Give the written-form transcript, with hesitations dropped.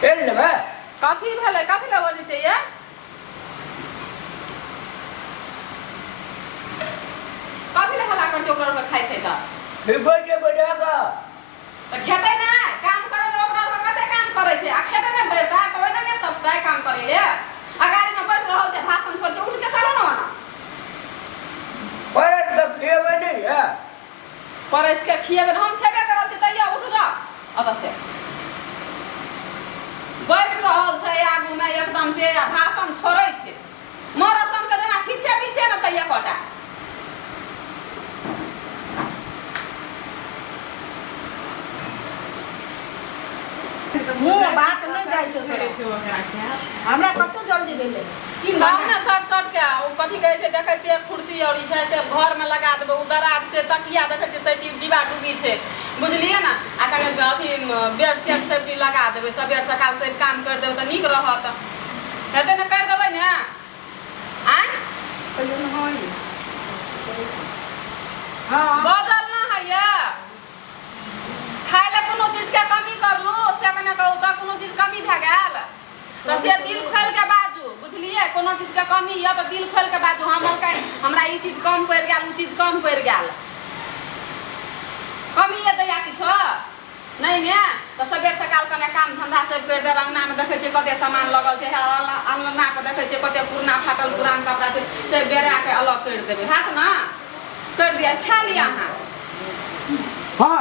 कथी भेलै कथी लए बजै छै ये कथी लए हल्ला कर छै ओकरा के खाइ छै त खेतै नै काम करे ले ओकरा के कते काम करे छै आ खेतै नै भरता त ओइ नै सब काम करे ले आ गाड़ी में बैठ रहल छै भाषण छोड़ के उठ के चलो ना वना परत त खिएबे नै है परस के खिएबे हम छेबे करल छै तैया उठ जा अत से बैठ रहल छै आगू में एकदम से भाषण छोड़ै छै मरसम के जेना छीछे पीछे न छै एकटा मुंह बात नहीं जाय छै हमरा कतो जल्दी भेले की ना चट के ओ कथी कहै छै देखै छियै कुर्सी औरी छै से घर में लगा देबै उ दराज से तकिया देखै छियै सैटी डिबा डुबी छै बुझलिए ना आ कने अथी बेड सेट सेफ्टी लगा देबै सबेर सकाल से काम कर देबै त नीक रहत हेतै न कर देबै ने आ कहियो न होई हां बदल ना है ये खाए ले कोनो चीज के कमी करलू से कने कहू त कोनो चीज कमी भ गेल त से दिल खोल के बाजू बुझलिए कोनो चीज के कमी य त दिल खोल के बाजू हमरा ई चीज कम पड़ गेल उ चीज कम पड़ गेल कमी ये त या किछो नहीं ने त सबेर सकाल कने काम धंधा सब कर देब अंगना में देखै छै कते सामान लगल छै अंगना पे देखै छै कते पुरना फाटल पुरान कपड़ा छै से बेरा के अलग कर देबै हाथ ना कर दिया खा लिया अहाँ हां